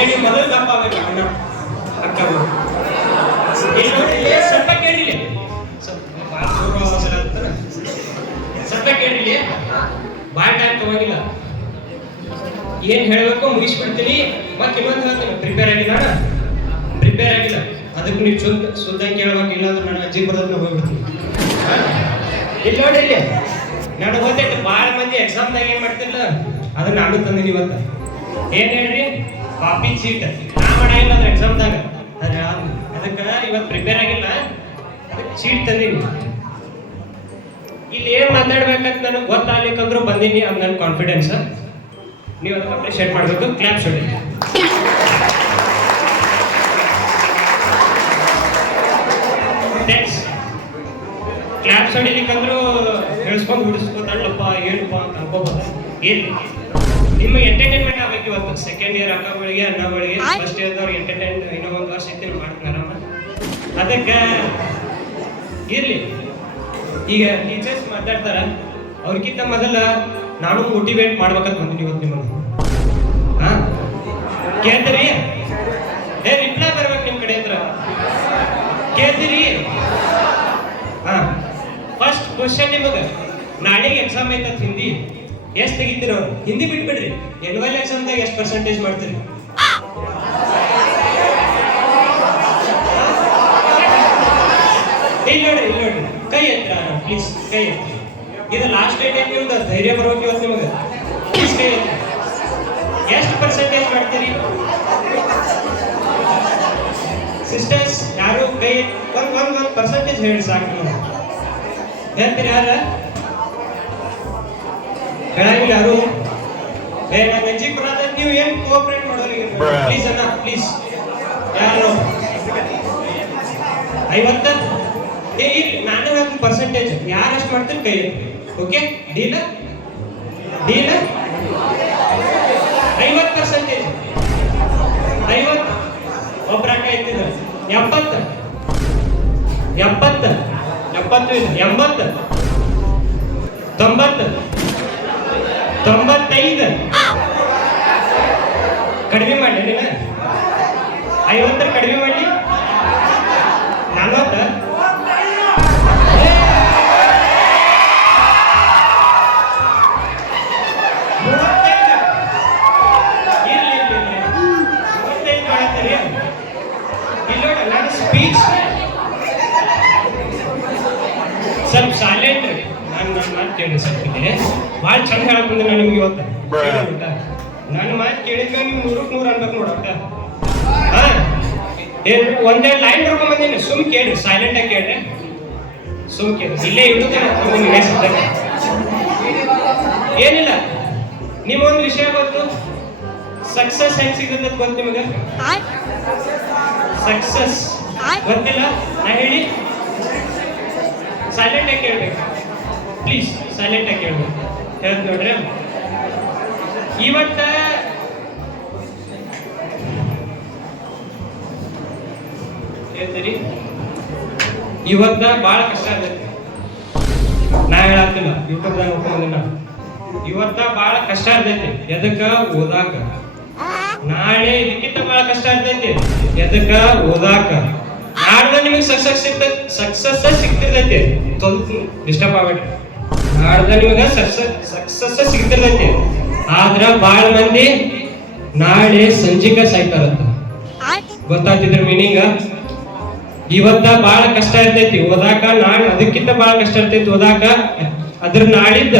ಹೇಳಿ ಮೊದಲು ದಪ್ಪ ಆಗ್ಬೇಕು ಅಣ್ಣ ಅಕ್ಕ ಇಲ್ಲಿ ನೋಡಿ ಸ್ವಲ್ಪ ಕೇಳಿಲ್ಲ ಸ್ವಲ್ಪ ಕೇಳಿಲ್ಲ ಬಾಳ್ ಟೈಮ್ ತಗೋಗಿಲ್ಲ ಏನ್ ಹೇಳ್ಬೇಕು ಮುಗಿಸ್ಬಿಡ್ತೀನಿ ಮತ್ತೆ ಇನ್ನೊಂದು ಹೇಳ್ತೀನಿ ಪ್ರಿಪೇರ್ ಆಗಿಲ್ಲ ಅದಕ್ಕೆ ನೀವು ಶುದ್ಧ ಕೇಳ್ಬೇಕು ಇಲ್ಲಾಂದ್ರೆ ನನ್ನ ಅಜ್ಜಿ ಬರೋದನ್ನ ಹೋಗ್ಬಿಡ್ತೀನಿ ಇಲ್ಲಿ ನೋಡಿ ಇಲ್ಲಿ ನಾನು ಓದೈತೆ ಭಾಳ ಮಂದಿ ಎಕ್ಸಾಮ್ದಾಗ ಏನ್ ಮಾಡ್ತಿರ್ಲ ಅದನ್ನ ನಾನು ತಂದಿನಿ ಇವತ್ತು ಏನ್ ಹೇಳ್ರಿ ಕಾಪಿ ಚೀಟ್ ನಾ ಮಾಡಿಲ್ಲ ಅದ್ರ ಎಕ್ಸಾಮ್ದಾಗ ಅದಕ್ಕೆ ಇವತ್ತು ಪ್ರಿಪೇರ್ ಆಗಿಲ್ಲ ಅದಕ್ಕೆ ಚೀಟ್ ತಂದೀನಿ ಇಲ್ಲಿ ಏನ್ ಮಾತಾಡ್ಬೇಕಂತ ನನಗೆ ಗೊತ್ತಾಗ್ಲಿಕ್ಕಂದ್ರೂ ಬಂದೀನಿ ಅದು ನನ್ನ ಕಾನ್ಫಿಡೆನ್ಸ್ ನೀವು ಅದಕ್ಕೆ ಅಪ್ರಿಷಿಯೇಟ್ ಮಾಡಬೇಕು ಕ್ಲಾಪ್ಸ್ ಹೊಡಿ ಕ್ಲಾಪ್ಸ್ ಹೊಡಿಲಿಕ್ಕಂದ್ರೂ ಹೇಳ್ಸ್ಕೊಂಡು ಬಿಡಿಸ್ಕೊತಾಳಪ್ಪ ಏನಪ್ಪ ಅಂತ ಅನ್ಕೋಬೋದು ಏನು ನಿಮಗೆ ಎಂಟರ್ಟೈನ್ಮೆಂಟ್ ಆಗ್ಬೇಕು ಇವತ್ತು ಸೆಕೆಂಡ್ ಇಯರ್ ಅಕ್ಕಗಳಿಗೆ ಅಣ್ಣಗಳಿಗೆ ಫಸ್ಟ್ ಇಯರ್ದವ್ರಿಗೆ ಎಂಟರ್ಟೈನ್ಮೆಂಟ್ ಇನ್ನೂ ಒಂದು ವರ್ಷ ಇತ್ತು ಮಾಡ್ತೀನಿ ಆರಾಮ ಅದಕ್ಕೆ ಇರಲಿ ಈಗ ಟೀಚರ್ಸ್ ಮಾತಾಡ್ತಾರ ಅವ್ರಿಗಿಂತ ಮೊದಲ ನಾನು ಮೋಟಿವೇಟ್ ಮಾಡ್ಬೇಕಂತ ಬಂದಿನಿ ಇವತ್ತು ನಿಮ್ಮನ್ನು ಹಾ ಕೇಳ್ತೀರಿ ರಿಪ್ಲೈ ಬರ್ಬೇಕು ನಿಮ್ಮ ಕಡೆ ಹತ್ರ ಕೇಳ್ತೀರಿ ಹಾ ಫಸ್ಟ್ ಕ್ವಶನ್ ನಿಮಗೆ ನಾಳೆಗೆ ಎಕ್ಸಾಮ್ ಐತತ್ ಹಿಂದಿ ಎಷ್ಟು ತೆಗಿತೀರ ಅವ್ರು ಹಿಂದಿ ಬಿಟ್ಬಿಡ್ರಿ ಎನ್ಯುವಲ್ ಎಕ್ಸಾಮ್ದಾಗ ಎಷ್ಟು ಪರ್ಸೆಂಟೇಜ್ ಮಾಡ್ತೀರಿ ಇಲ್ಲಿ ನೋಡ್ರಿ ಕೈ ಎತ್ತರ ಪ್ಲೀಸ್ ಕೈ ಎತ್ತಿ ಇದು ಲಾಸ್ಟ್ ಡೇಟ್ ಐತಿ ನಿಮ್ದು ಧೈರ್ಯ ಬರ್ಬೇಕು ಇವತ್ತು ನಿಮಗೆ ಪ್ಲೀಸ್ ಕೈ ಎತ್ತಿ ಎಷ್ಟು ಪರ್ಸೆಂಟೇಜ್ ಮಾಡ್ತೀರಿ ಸಿಸ್ಟರ್ಸ್ ಯಾರು ಕೈ ಒಂದು ಪರ್ಸೆಂಟೇಜ್ ಹೇಳಿ ಸಾಕು ನೀವು ಹೇಳ್ತೀರಿ ಯಾರ ಹೇಳಂಗಿಲ್ಲ ಯಾರು ನನ್ನ ಅಜ್ಜಿ ಬರೋದ ನೀವು ಏನು ಕೋಆಪರೇಟ್ ಮಾಡೋರಿ ಪ್ಲೀಸ್ ಅಣ್ಣ ಪ್ಲೀಸ್ ಯಾರು 50 ಇಲ್ಲಿ ನಾನು ಹೇಳ್ತೀನಿ ಪರ್ಸೆಂಟೇಜ್ ಯಾರು ಎಷ್ಟು ಮಾಡ್ತೀರಿ ಕೈ ಓಕೆ ಡೀಲ 50% 50 ಒಬ್ಬರ ಅಕ್ಕ ಎತ್ತಿದ್ರು 70 70 80 90 95 ಕಡಿಮೆ ಮಾಡಿ ನೀನು 50 ಕಡಿಮೆ ಮಾಡಿ 40 ಸ್ವಲ್ಪ ಸೈಲೆಂಟ್ ನಾನು ಮಾತು ಕೇಳಿ ಸ್ವಲ್ಪ ಭಾಳ ಚಂದ ಹೇಳಕ್ ಬಂದೆ ನಾನು ನಿಮ್ಗೆ ಇವತ್ತು ನಾನು ಮಾತು ಕೇಳಿದ್ಮೇಲೆ ನೀವು 100ಕ್ಕೆ 100 ಅನ್ಬೇಕು ನೋಡಕ್ಕ ಹಾ ಒಂದೇ ಲೈನ್ ನೋಡ್ಕೊಂಡ್ ಬಂದೀನಿ ಸುಮ್ ಕೇಳಿ ಸೈಲೆಂಟ್ ಆಗಿ ಕೇಳ್ರಿ ಸುಮ್ ಕೇಳಿ ಇಲ್ಲೇ ಇಡುತ್ತೆ ಏನಿಲ್ಲ ನಿಮಗೊಂದು ವಿಷಯ ಗೊತ್ತು ಸಕ್ಸಸ್ ಹೆಂಗ್ ಸಿಗುತ್ತೆ ಗೊತ್ತು ನಿಮಗೆ ಸಕ್ಸಸ್ ಗೊತ್ತಿಲ್ಲ ನಾ ಹೇಳಿ ಸೈಲೆಂಟ್ ಆಗಿ ಕೇಳ್ಬೇಕು ಪ್ಲೀಸ್ ಸೈಲೆಂಟ್ ಆಗಿ ಕೇಳ್ಬೇಕು ಹೇಳ್ತ ನೋಡ್ರಿ ಇವತ್ತ ಹೇಳ್ತೀರಿ ಇವತ್ತ ಭಾಳ ಕಷ್ಟ ಆಗೈತಿ ನಾ ಹೇಳತ್ತಿಲ್ಲ ಯೂಟ್ಯೂಬ್ದಾಗ ನೋಡ್ಕೊಂಡ್ ಇವತ್ತ ಭಾಳ ಕಷ್ಟ ಇರ್ತೈತಿ ಎದಕ್ಕ ಓದಾಕ ನಾಳೆ ಇದಕ್ಕಿಂತ ಭಾಳ ಕಷ್ಟ ಇರ್ತೈತಿ ಎದಕ್ಕ ಓದಾಕ ನಾಡ್ದ ನಿಮಗೆ ಸಕ್ಸಸ್ ಸಿಗ್ತಿರ್ತೈತಿ ಸ್ವಲ್ಪ ಡಿಸ್ಟರ್ಬ್ ಆಗ್ಬೇಡ್ರಿ ನಾಡ್ದ ನಿಮಗೆ ಸಕ್ಸಸ್ ಸಿಗ್ತಿರ್ತೈತಿ ಆದ್ರ ಭಾಳ ಮಂದಿ ನಾಳೆ ಸಂಜಿಕ ಸಾಯ್ತಾರಂತ ಗೊತ್ತಾಗ್ತಿದ್ರ ಮೀನಿಂಗ್ ಇವತ್ತ ಭಾಳ ಕಷ್ಟ ಇರ್ತೈತಿ ಓದಾಕ ನಾಳೆ ಅದಕ್ಕಿಂತ ಭಾಳ ಕಷ್ಟ ಇರ್ತೈತಿ ಓದಾಕ ಅದ್ರ ನಾಳಿದ್ದ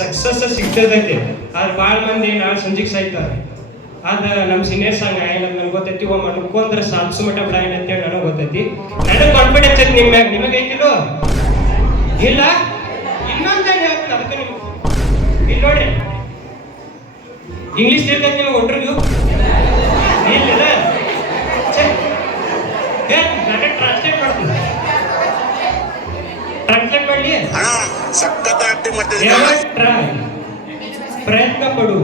ಸಕ್ಸಸ್ ಸಿಗ್ತಿರ್ತೈತಿ ಆದ್ರೆ ಭಾಳ ಮಂದಿ ನಾಳೆ ಸಂಜಿಗೆ ಸಾಯ್ತಾರ ಅದ ನಮ್ಮ ಸೀನಿಯರ್ ಸಂಘ ಏನಂತ ನನ್ಗೆ ಗೊತ್ತೈತಿ ಒಮ್ಮೆ ಅನ್ಕೊಂಡ್ರೆ ಸಾಧಿಸು ಮಟ್ಟ ಬಿಡಾಯಿನ ಅಂತೇಳಿ ನನಗೆ ಗೊತ್ತೈತಿ ನನಗೆ ಕಾನ್ಫಿಡೆನ್ಸ್ ಐತಿ ನಿಮಗೆ ಐತಿಲ್ಲೋ ಇಲ್ಲ ಇನ್ನೊಂದೇನು ಹೇಳ್ತೀನಿ ಅದಕ್ಕೆ ನಿಮ್ಗೆ ಇಲ್ಲಿ ನೋಡಿ ಇಂಗ್ಲೀಷ್ ತಿಳ್ತೈತಿ ನಿಮಗೆ ಒಟ್ರಿಗೂ ಇಲ್ಲ ನಾನು ಟ್ರಾನ್ಸ್ಲೇಟ್ ಮಾಡ್ತೀನಿ ಟ್ರಾನ್ಸ್ಲೇಟ್ ಮಾಡಲಿ ಪ್ರಯತ್ನ ಪಡು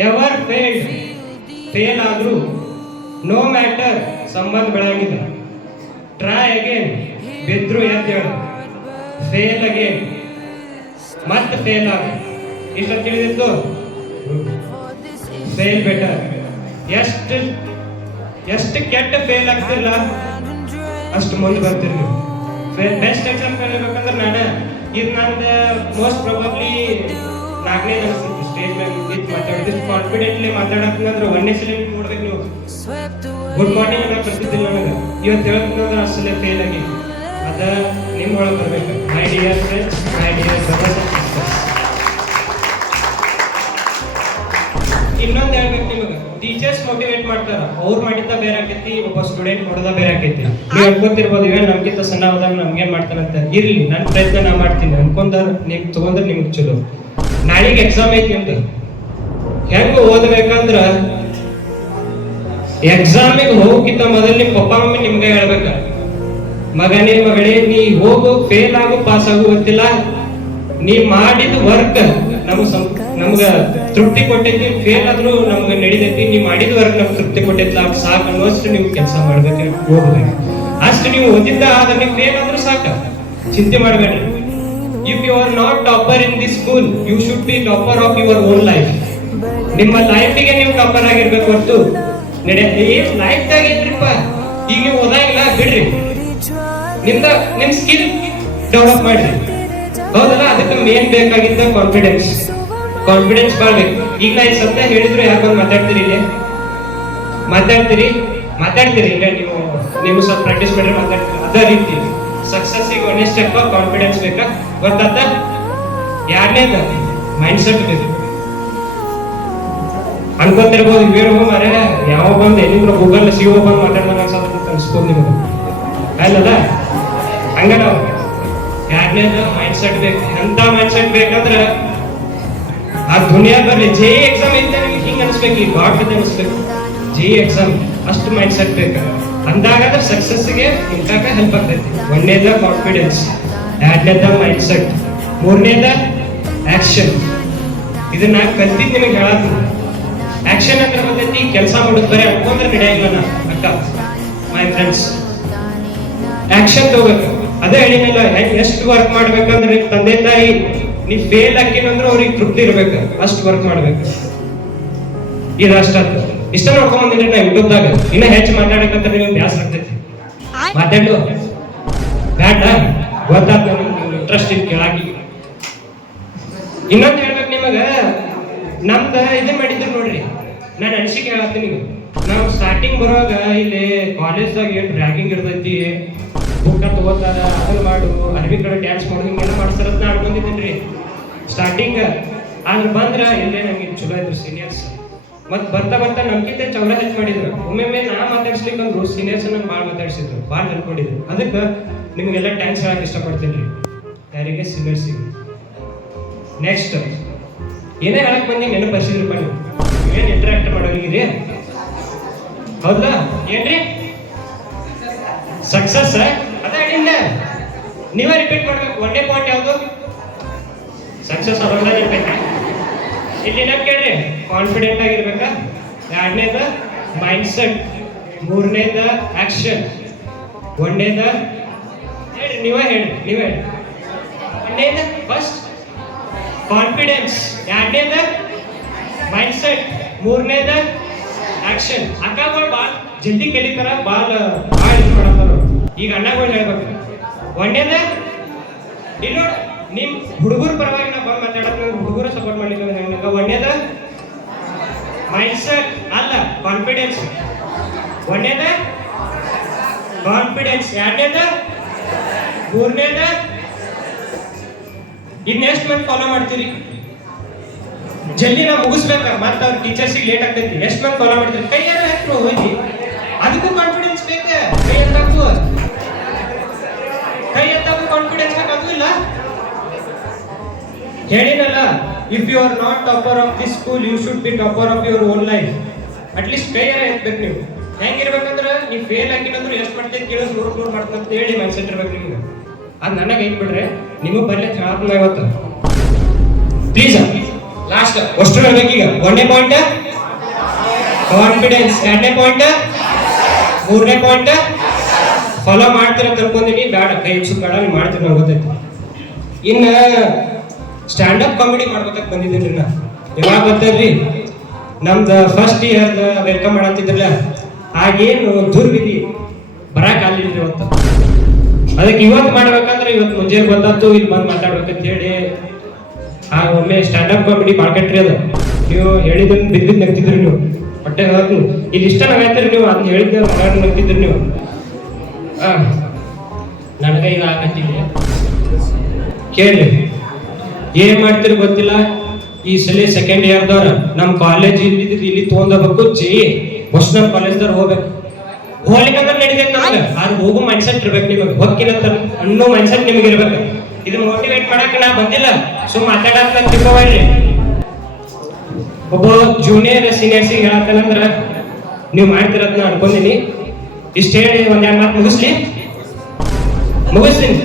ಎವರ್ ಫೇಲ್ ಆದ್ರೂ ನೋ ಮ್ಯಾಟರ್ ಸಂಬಂಧ ಬೆಳಗಿಲ್ಲ ಟ್ರೈ ಅಗೇನ್ ಬಿದ್ರು ಎದ್ದೇಳು ಫೇಲ್ ಅಗೇನ್ ಮತ್ತೆ ಫೇಲ್ ಆಗ ಇಷ್ಟ ತಿಳಿದಿತ್ತು ಫೇಲ್ ಬೆಟರ್ ಎಷ್ಟು ಎಷ್ಟು ಕೆಟ್ಟ ಫೇಲ್ ಆಗ್ತಿಲ್ಲ ಅಷ್ಟು ಮುಂದೆ ಬರ್ತೀರಿ ನೀವು. ಬೆಸ್ಟ್ ಎಕ್ಸಾಂಪಲ್ ಹೇಳ್ಬೇಕಂದ್ರೆ ನಾನು ಇದು ನಂದು ಮೋಸ್ಟ್ ಪ್ರಾಬಬ್ಲಿ 4ನೇ ಅನಿಸ್ತಿತ್ತು ಸ್ಟೇಜ್ ಮೇಲೆ ನಿಂತು ಮಾತಾಡಿದ್ದು. ಕಾನ್ಫಿಡೆಂಟ್ಲಿ ಮಾತಾಡಕ್ಕಂದ್ರೆ 1ನೇ ಸಲ ನೋಡ್ಬೇಕು ನೀವು. ಗುಡ್ ಮಾರ್ನಿಂಗ್ ಅನ್ನೋ ಬರ್ತಿದ್ದಿಲ್ಲ ನನಗೆ. ಇವತ್ತು ಹೇಳ್ಬೇಕಂದ್ರೆ ಅಷ್ಟೇ ಫೇಲ್ ಆಗಿ ಅದ ನಿಮ್ಮ ಒಳಗೆ ಬರ್ಬೇಕು. My dear friends, my dear brothers and sisters, ಇನ್ನೊಂದು ಹೇಳ್ಬೇಕು ನಿಮಗೆ. ಟೀಚರ್ಸ್ ಮೋಟಿವೇಟ್ ಮಾಡ್ತಾರ, ಅವ್ರು ಮಾಡಿದ್ದ ಬೇರೆ ಆಕೈತಿ, ಒಬ್ಬ ಸ್ಟೂಡೆಂಟ್ ನೋಡೋದ ಬೇರೆ ಆಕೈತಿ. ನೀವು ಅನ್ಕೊಂತಿರ್ಬೋದು ಇವೇನು ನಮ್ಗಿಂತ ಸಣ್ಣ ಹೋದಾಗ ನಮ್ಗೆ ಮಾಡ್ತಾನಂತ. ಇರ್ಲಿ, ನನ್ನ ಪ್ರಯತ್ನ ನಾ ಮಾಡ್ತೀನಿ. ಅನ್ಕೊಂಡಾರ ನೀವು ತಗೊಂಡ್ರೆ ನಿಮ್ಗೆ ಚಲೋ. ನಾಳೆಗೆ ಎಕ್ಸಾಮ್ ಐತಿ ಅಂತ ಹೆಂಗ ಓದ್ಬೇಕಂದ್ರ ಎಕ್ಸಾಮಿಗೆ ಹೋಗಕ್ಕಿಂತ ಮೊದಲು ನಿಮ್ಮ ಪಪ್ಪ ಮಮ್ಮಿ ನಿಮ್ಗೆ ಹೇಳ್ಬೇಕ, ಮಗನೇ ಮಗಳೇ ನೀ ಹೋಗು, ಫೇಲ್ ಆಗು ಪಾಸ್ ಆಗು ಗೊತ್ತಿಲ್ಲ, ನೀ ಮಾಡಿದ ವರ್ಕ್ ನಮ್ಗ ತೃಪ್ತಿ ಕೊಟ್ಟೈತಿ. ಫೇಲ್ ಆದ್ರೂ ನಮ್ಗೆ ನಡಿತೈತಿ, ನೀವ್ ಮಾಡಿದ ವರ್ಕ್ ನಮ್ಗೆ ತೃಪ್ತಿ ಕೊಟ್ಟೈತಿ, ಸಾಕು ಅನ್ನೋಷ್ಟು ನೀವು ಕೆಲಸ ಮಾಡ್ಬೇಕು, ಹೋಗ್ಬೇಕು. ಅಷ್ಟು ನೀವು ಓದಿದ್ದ ಆದ್ರೆ ನೀವು ಫೇಲ್ ಆದ್ರೂ ಸಾಕ, ಚಿಂತೆ ಮಾಡಬೇಡ್ರಿ. If you are not topper in this school, you should be topper of your own life. ನಿಮ್ಮ ಲೈಫಿಗೆ ನೀವು ಟಾಪರ್ ಆಗಿರ್ಬೇಕು ಹೊರತು ಲೈಫ್ ದಾಗ ಏನ್ರಿಪ್ಪ ಈಗ ನೀವು ಓದಾಗಿಲ್ಲ ಬಿಡ್ರಿ, ನಿಮ್ ಸ್ಕಿಲ್ ಡೆವಲಪ್ ಮಾಡ್ರಿ. ಹೌದಲ್ಲ? ಅದಕ್ಕೆ ಮೇನ್ ಬೇಕಾಗಿದ್ದ ಕಾನ್ಫಿಡೆನ್ಸ್. ಕಾನ್ಫಿಡೆನ್ಸ್ ಮಾಡ್ಬೇಕು. ಈಗ ನಾ ಈ ಸತ್ಯ ಹೇಳಿದ್ರು ಯಾರು ಬಂದು ಮಾತಾಡ್ತೀರಿ? ಇಲ್ಲಿ ಮಾತಾಡ್ತೀರಿ ಇಲ್ಲ ನೀವು ಸ್ವಲ್ಪ ಪ್ರಾಕ್ಟೀಸ್ ಮಾಡ್ರಿ, ಮಾತಾಡ್ತೀರಿ. ಅದೇ ರೀತಿ ಸಕ್ಸಸ್ಸಿಗೆ 1ನೇ ಸ್ಟೆಪ್ ಕಾನ್ಫಿಡೆನ್ಸ್ ಬೇಕಾ, ಗೊತ್ತಾತ? 2ನೇದ ಮೈಂಡ್ ಸೆಟ್ ಬೇಕು. ಅನ್ಕೋತಿರ್ಬೋದು ಇವೇನು ಮಾರೇ ಯಾವ ಬಂದು ಎಲ್ಲಿಂದ ಗೂಗಲ್ ಸಿಒ ಬಂದು ಮಾತಾಡ್ದಂಗ ಅನ್ಸ್ಬೋದು ನಿಮಗೆ, ಅಲ್ಲದ? ಹಂಗ ನಾವು 2ನೇದ ಮೈಂಡ್ ಸೆಟ್ ಬೇಕು. ಎಂತ ಮೈಂಡ್ ಸೆಟ್ ಬೇಕಂದ್ರ ಆ ದುನಿಯಾ ಬರ್ಲಿ ಜೆ ಎಕ್ಸಾಮ್ ಐತೆ ಹಿಂಗ ಅನ್ಸ್ಬೇಕು, ಈ ಗಾಡ್ ಅನ್ಸ್ಬೇಕು. ಜೆ ಎಕ್ಸಾಮ್ ಅಷ್ಟು ಮೈಂಡ್ ಸೆಟ್ ಬೇಕು. ಅಂದಾಗಾದ್ರೆ ಸಕ್ಸಸ್ಗೆ ನಿಂತಾಗ ಹೆಲ್ಪ್ ಆಗ್ತೈತಿ. 1ನೇದ ಕಾನ್ಫಿಡೆನ್ಸ್, 2ನೇದ ಮೈಂಡ್ ಸೆಟ್, 3ನೇದ ಆಕ್ಷನ್. ಇದನ್ನ ಕಲ್ತಿದ್ ನಿಮಗೆ ಹೇಳತ್ತೀನಿ. ಆಕ್ಷನ್ ಅಂದ್ರೆ ಬಂದೈತಿ ಕೆಲಸ ಮಾಡೋದು, ಬರೀ ಅನ್ಕೊಂಡ್ರೆ ನಡೆಯಲ್ಲ ಅಕ್ಕ ಮೈ ಫ್ರೆಂಡ್ಸ್. ಆಕ್ಷನ್ ತಗೋಬೇಕು. ಅದೇ ಹೇಳಿನಲ್ಲ, ಎಷ್ಟು ವರ್ಕ್ ಮಾಡ್ಬೇಕಂದ್ರೆ ತಂದೆ ತಾಯಿ ನೀ ಫೇಲ್ ಹಾಕಿನಂದ್ರೆ ಅವ್ರಿಗೆ ತೃಪ್ತಿ ಇರ್ಬೇಕು, ಅಷ್ಟು ವರ್ಕ್ ಮಾಡ್ಬೇಕು. ಇದು ಅಷ್ಟಾಯ್ತು. ಇಷ್ಟ ನೋಡ್ಕೊಂಡ್ ಬಂದಿರಿ ನಾ ಯೂಟ್ಯೂಬ್ದಾಗ. ಇನ್ನ ಹೆಚ್ಚು ಮಾತಾಡಕಂತ ನಿಮ್ಗೆ ಬ್ಯಾಸರ ಆಗ್ತೈತಿ. ಮಾತಾಡು ಬ್ಯಾಡ, ಗೊತ್ತಾಗ್ತ ಇಂಟ್ರೆಸ್ಟ್ ಇದ್ ಕೇಳಾಕಿ. ಇನ್ನೊಂದು ಹೇಳ್ಬೇಕು ನಿಮಗ, ನಮ್ದ ಇದನ್ ಮಾಡಿದ್ರು ನೋಡ್ರಿ, ನಾನು ಅನಿಸಿಕೆ ಹೇಳತ್ತೀನಿ. ನಾವು ಸ್ಟಾರ್ಟಿಂಗ್ ಬರುವಾಗ ಇಲ್ಲಿ ಕಾಲೇಜ್ದಾಗ ಏನ್ ರ್ಯಾಗಿಂಗ್ ಇರ್ತೈತಿ, ಬುಕ್ಕ ತಗೋತಾರ, ಅದನ್ನ ಮಾಡು, ಅರ್ವಿ ಕಡೆ ಡ್ಯಾನ್ಸ್ ಮಾಡು, ಹಿಂಗೆಲ್ಲ ಮಾಡ್ತಾರತ್ ನಾ ಅನ್ಕೊಂಡಿದ್ದೀನಿ ಸ್ಟಾರ್ಟಿಂಗ್. ಆದ್ರೆ ಬಂದ್ರ ಇಲ್ಲೇ ನಮ್ಗೆ ಚಲೋ ಇದ್ರು ಸೀನಿಯರ್ಸ್. ಮತ್ ಬರ್ತಾ ನಮ್ಗಿಂತ ಚೌಲ ಹೆಲ್ಪ್ ಮಾಡಿದ್ರು. ಒಮ್ಮೊಮ್ಮೆ ನಾ ಮಾತಾಡ್ಸ್ಲಿಕ್ಕೆ ಅಂದ್ರು ಸೀನಿಯರ್ಸ್ ನಂಗೆ ಭಾಳ ಮಾತಾಡ್ಸಿದ್ರು, ಭಾಳ ಹೆಲ್ಪ್ ಮಾಡಿದ್ರು. ಅದಕ್ಕೆ ನಿಮಗೆಲ್ಲ ಥ್ಯಾಂಕ್ಸ್ ಹೇಳಕ್ ಇಷ್ಟಪಡ್ತೀನಿ ರೀ, ಯಾರಿಗೆ? ಸೀನಿಯರ್ಸಿಗೆ. ನೆಕ್ಸ್ಟ್ ಏನೇ ಹೇಳಕ್ ಬಂದಿ ನೆನಪರಿಸಿದ್ರಪ್ಪ ನೀವು, ಏನ್ ಇಂಟ್ರಾಕ್ಟ್ ಮಾಡೋಗಿರಿ? ಹೌದಾ? ಏನ್ರಿ ಸಕ್ಸಸ್? ಅದ ಹೇಳಿಲ್ಲ, ನೀವೇ ರಿಪೀಟ್ ಮಾಡ್ಬೇಕು. 1ನೇ ಪಾಯಿಂಟ್ ಯಾವುದು? ಸಕ್ಸಸ್ ಅವೆಲ್ಲ ರಿಪೀಟ್. ಇಲ್ಲಿ ನೆನಪು ಕೇಳ್ರಿ, ಕಾನ್ಫಿಡೆಂಟ್ ಆಗಿರ್ಬೇಕಾ? 2ನೇದ ಮೈಂಡ್ ಸೆಟ್, 3ನೇದ ಆಕ್ಷನ್, 1ನೇದ ಹೇಳ್ರಿ, ನೀವೇ ಹೇಳಿ. 1ನೇದ ಫಸ್ಟ್ ಕಾನ್ಫಿಡೆನ್ಸ್, 2ನೇದ ಮೈಂಡ್ ಸೆಟ್, 3ನೇದ ಆಕ್ಷನ್. ಅಕ್ಕಗಳು ಭಾಳ ಜಲ್ದಿ ಕಲಿತಾರ, ಭಾಳ ಇದು ಮಾಡತ್ತಾರ. ಈಗ ಅಣ್ಣಗಳು ಹೇಳ್ಬೇಕು. 1ನೇದ ಇಲ್ಲಿ ನೋಡ, ನಿಮ್ ಹುಡುಗರ ಪರವಾಗಿ ನಾ ಬಂದು ಮಾತಾಡೋದು, ಹುಡುಗರು ಸಪೋರ್ಟ್ ಮಾಡ್ಲಿಕ್ಕೆ 1ನೇದ ಮೈಂಡ್ ಸೆಟ್ ಅಲ್ಲ ಕಾನ್ಫಿಡೆನ್ಸ್, 1ನೇದ ಕಾನ್ಫಿಡೆನ್ಸ್, 2ನೇದ 3ನೇದ. ಇನ್ನು ಎಷ್ಟು ಮಂದಿ ಫಾಲೋ ಮಾಡ್ತೀರಿ? ಜಲ್ದಿ ನಾವು ಮುಗಿಸ್ಬೇಕ, ಮತ್ತೆ ಅವ್ರ ಟೀಚರ್ಸಿಗೆ ಲೇಟ್ ಆಗ್ತೈತಿ. ಎಷ್ಟು ಮಂದಿ ಫಾಲೋ ಮಾಡ್ತೀರಿ? ಕೈ ಯಾರು ಹಾಕ್ರು ಹೋಗಿ, ಅದಕ್ಕೂ ಕಾನ್ಫಿಡೆನ್ಸ್ ಬೇಕು. ಕೈ ಎತ್ತಾಕು ಕಾನ್ಫಿಡೆನ್ಸ್ ಬೇಕು, ಅದು ಇಲ್ಲ. ಹೇಳಿನಲ್ಲ, if you are not topper of this school, you should be topper of your own life. At least ಕೈ ಯಾರು ಎತ್ಬೇಕು ನೀವು. ಹೆಂಗಿರ್ಬೇಕಂದ್ರೆ ನೀವು ಫೇಲ್ ಆಗಿನಂದ್ರು ಎಷ್ಟು ಮಾಡ್ತೈತಿ ಕೇಳೋದು 100 ಮಾಡ್ತಂತ ಅಂತ ಹೇಳಿ ಮೈಂಡ್ ಸೆಟ್ ಇರ್ಬೇಕು ನಿಮ್ಗೆ. ಅದು ನನಗೆ ಐತ್ಬಿಡ್ರೆ ನಿಮಗೆ ಬರ್ಲಿ ಹೇಳತ್ನ ಇವತ್ತು. ಪ್ಲೀಸ್ ಲಾಸ್ಟ್ ಅಷ್ಟು ಹೇಳ್ಬೇಕೀಗ. 1ನೇ ಪಾಯಿಂಟ್ ಕಾನ್ಫಿಡೆನ್ಸ್, 2ನೇ ಪಾಯಿಂಟ್, 3ನೇ ಪಾಯಿಂಟ್ ಫಾಲೋ ಮಾಡ್ತೀರ ತಿಳ್ಕೊಂಡಿನಿ. ಬೇಡ ಕೈ ಹೆಚ್ಚು ಬೇಡ, ನೀವು ಮಾಡ್ತೀರಿ ನಂಗೆ ಗೊತ್ತೈತಿ. ಇನ್ನು ಸ್ಟ್ಯಾಂಡ್ ಅಪ್ ಕಾಮಿಡಿ ಮಾಡ್ಬೇಕಂತ ಬಂದಿದ್ದೀನಿ ನಾ. ಯಾವಾಗ ಗೊತ್ತೈತ್ರಿ? ನಮ್ದು ಫಸ್ಟ್ ಇಯರ್ ವೆಲ್ಕಮ್ ಮಾಡತ್ತಿದ್ರಲ್ಲ ಆಗೇನು ದುರ್ವಿಧಿ ಬರಾಕ್ ಆಗ್ಲಿಲ್ರಿ ಇವತ್ತು. ಅದಕ್ಕೆ ಇವತ್ತು ಮಾಡ್ಬೇಕಂದ್ರೆ ಇವತ್ತು ಮುಂಜಾನೆ ಬಂದದ್ದು ಇಲ್ಲಿ ಬಂದು ಮಾತಾಡ್ಬೇಕಂತ ಹೇಳಿ ಒಮ್ಮೆ ಸ್ಟ್ಯಾಂಡಪ್ ಕಾಮಿಡಿ ಮಾಡ್ಕಟ್ರಿ ಅದು. ನೀವು ಹೇಳಿದ್ದನ್ನು ಬಿದ್ದು ನಗ್ತಿದ್ರಿ ನೀವು, ಹೊಟ್ಟೆ ಇಲ್ಲಿ ಇಷ್ಟ ನಗಾಯ್ತೀರಿ ನೀವು, ಅದನ್ನ ಹೇಳಿದ್ದೆ ನಗ್ತಿದ್ರಿ ನೀವು. ನನಗೆ ಇದು ಆಗತ್ತಿಲ್ಲ ಕೇಳಿ ಏನ್ ಮಾಡ್ತೀರಿ ಗೊತ್ತಿಲ್ಲ. ಈ ಸಲ ಸೆಕೆಂಡ್ ಇಯರ್ದವ್ರ ನಮ್ಮ ಕಾಲೇಜ್ ಇಲ್ಲಿ ತೊಗೊಂಡೋಗ್ಬೇಕು. ವೈಷ್ಣವ್ ಕಾಲೇಜ್ದವ್ರು ಹೋಗ್ಬೇಕು. ಹೋಗ್ಲಿಕ್ಕಂದ್ರೆ ನಡೀತೈತೆ ನಮ್ಗೆ, ಆದ್ರೆ ಹೋಗೋ ಮೈಂಡ್ಸೆಟ್ ಇರ್ಬೇಕು ನಿಮಗೆ. ಹೊಕ್ಕಿನಂತ ಅನ್ನೋ ಮೈಂಡ್ಸೆಟ್ ನಿಮ್ಗೆ ಇರ್ಬೇಕು. ಇದನ್ನ ಮೋಟಿವೇಟ್ ಮಾಡಕ್ಕೆ ನಾ ಬಂದಿಲ್ಲ, ಸುಮ್ ಮಾತಾಡಕ್ ನಾನು ತಿಳ್ಕೊಬೇಡ್ರಿ. ಒಬ್ಬ ಜೂನಿಯರ್ ಸೀನಿಯರ್ಸಿಗೆ ಹೇಳತ್ತೇನಂದ್ರ ನೀವು ಮಾಡ್ತಿರೋದನ್ನ ಅನ್ಕೊಂಡಿನಿ. ಇಷ್ಟ ಹೇಳಿ ಒಂದ್ ಎರಡು ಮಾತು ಮುಗಿಸ್ತೀನಿ.